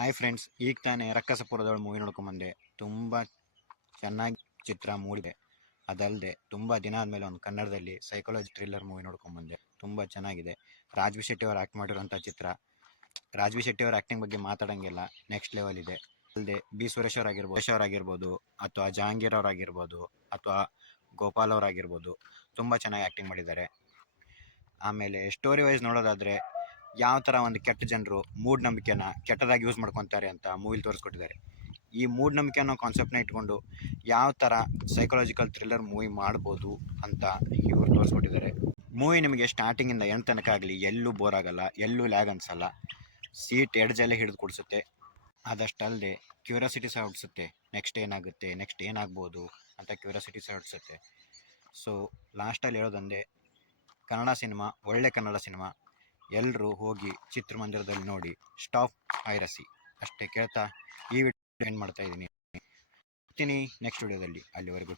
Hi friends, ಈಗ ತಾನೇ ರಕ್ಕಸಪುರದವಳು movie ನೋಡ್ಕೊಂಬಂದೆ. ತುಂಬ ಚೆನ್ನಾಗಿ ಚಿತ್ರ ಮೂಡಿದೆ. ಅದಲ್ಲದೆ ತುಂಬ ದಿನ ಆದಮೇಲೆ ಒಂದು ಕನ್ನಡದಲ್ಲಿ ಸೈಕಾಲಜಿ ಥ್ರಿಲ್ಲರ್ ಮೂವಿ ನೋಡ್ಕೊಂಬಂದೆ. ತುಂಬ ಚೆನ್ನಾಗಿದೆ. ರಾಜ್ವಿ ಶೆಟ್ಟಿ ಅವರು ಆ್ಯಕ್ಟ್ ಮಾಡಿರೋಂಥ ಚಿತ್ರ. ರಾಜ್ವಿ ಶೆಟ್ಟಿ ಅವರ ಆ್ಯಕ್ಟಿಂಗ್ ಬಗ್ಗೆ ಮಾತಾಡೋಂಗಿಲ್ಲ, ನೆಕ್ಸ್ಟ್ ಲೆವೆಲ್ ಇದೆ. ಅಲ್ಲದೆ ಬಿ ಸುರೇಶ್ ಅವರಾಗಿರ್ಬೋದು ಅಥವಾ ಜಹಾಂಗೀರ್ ಅವರಾಗಿರ್ಬೋದು ಅಥವಾ ಗೋಪಾಲ್ ಅವರಾಗಿರ್ಬೋದು, ತುಂಬ ಚೆನ್ನಾಗಿ ಆ್ಯಕ್ಟಿಂಗ್ ಮಾಡಿದ್ದಾರೆ. ಆಮೇಲೆ ಸ್ಟೋರಿ ವೈಸ್ ನೋಡೋದಾದರೆ ಯಾವ ಥರ ಒಂದು ಕೆಟ್ಟ ಜನರು ಮೂಢನಂಬಿಕೆನ ಕೆಟ್ಟದಾಗಿ ಯೂಸ್ ಮಾಡ್ಕೊತಾರೆ ಅಂತ ಮೂವಿಲಿ ತೋರಿಸ್ಕೊಟ್ಟಿದ್ದಾರೆ. ಈ ಮೂಢನಂಬಿಕೆ ಅನ್ನೋ ಕಾನ್ಸೆಪ್ಟ್ನ ಇಟ್ಕೊಂಡು ಯಾವ ಥರ ಸೈಕಾಲಜಿಕಲ್ ಥ್ರಿಲ್ಲರ್ ಮೂವಿ ಮಾಡ್ಬೋದು ಅಂತ ಇವರು ತೋರಿಸ್ಕೊಟ್ಟಿದ್ದಾರೆ. ಮೂವಿ ನಿಮಗೆ ಸ್ಟಾರ್ಟಿಂಗಿಂದ ಎಂಡ್ ತನಕ ಆಗಲಿ ಎಲ್ಲೂ ಬೋರ್ ಆಗಲ್ಲ, ಎಲ್ಲೂ ಲ್ಯಾಗ್ ಅನಿಸಲ್ಲ. ಸೀಟ್ ಎಡ್ಜಲ್ಲೇ ಹಿಡಿದು ಕೊಡಿಸುತ್ತೆ. ಅದಷ್ಟಲ್ಲದೆ ಕ್ಯೂರಿಯಾಸಿಟಿ ಸಹ ಹುಟ್ಟಿಸುತ್ತೆ. ನೆಕ್ಸ್ಟ್ ಏನಾಗುತ್ತೆ, ನೆಕ್ಸ್ಟ್ ಏನಾಗ್ಬೋದು ಅಂತ ಕ್ಯೂರಿಯಾಸಿಟಿ ಸಹ ಹುಟ್ಟಿಸುತ್ತೆ. ಸೊ ಲಾಸ್ಟಲ್ಲಿ ಹೇಳೋದಂದೆ, ಕನ್ನಡ ಸಿನಿಮಾ ಒಳ್ಳೆ ಕನ್ನಡ ಸಿನಿಮಾ. ಎಲ್ಲರೂ ಹೋಗಿ ಚಿತ್ರಮಂದಿರದಲ್ಲಿ ನೋಡಿ. ಸ್ಟಾಪ್ ಪೈರಸಿ ಅಷ್ಟೇ ಕೇಳ್ತಾ ಈ ವಿಡಿಯೋ ಎಂಡ್ ಮಾಡ್ತಾ ಇದ್ದೀನಿ. ನೆಕ್ಸ್ಟ್ ವಿಡಿಯೋದಲ್ಲಿ. ಅಲ್ಲಿವರೆಗೂ